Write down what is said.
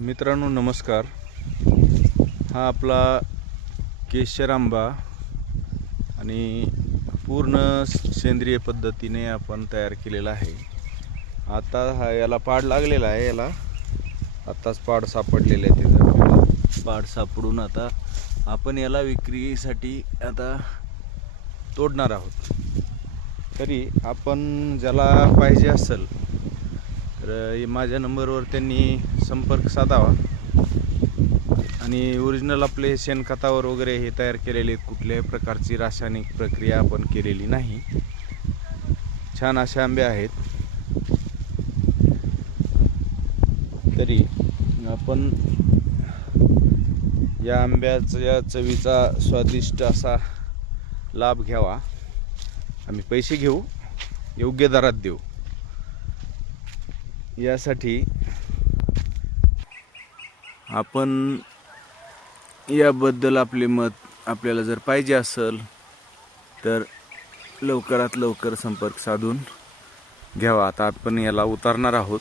मित्रांनो नमस्कार. हा आपला केशर आंबा आणि पूर्ण सेंद्रिय पद्धतीने आपण तयार केलेला आहे. आता याला पाड लागलेला आहे. याला आताच पाड सापडलेले आहे. त्याचं पाड सापडून आता आपण याला विक्रीसाठी आता तोडणार आहोत. तरी आपण ज्याला पाहिजे असेल तर माझ्या नंबरवर त्यांनी संपर्क साधावा आणि ओरिजिनल आपले शेणखतावर वगैरे हे तयार केलेले, कुठल्याही प्रकारची रासायनिक प्रक्रिया आपण केलेली नाही. छान असे आंबे आहेत. तरी आपण या आंब्याच्या चवीचा स्वादिष्ट असा लाभ घ्यावा. आम्ही पैसे घेऊ, योग्य दरात देऊ. यासाठी आपण याबद्दल आपले मत आपल्याला जर पाहिजे असेल तर लवकरात लवकर संपर्क साधून घ्यावा. आता आपण याला उतारणार आहोत.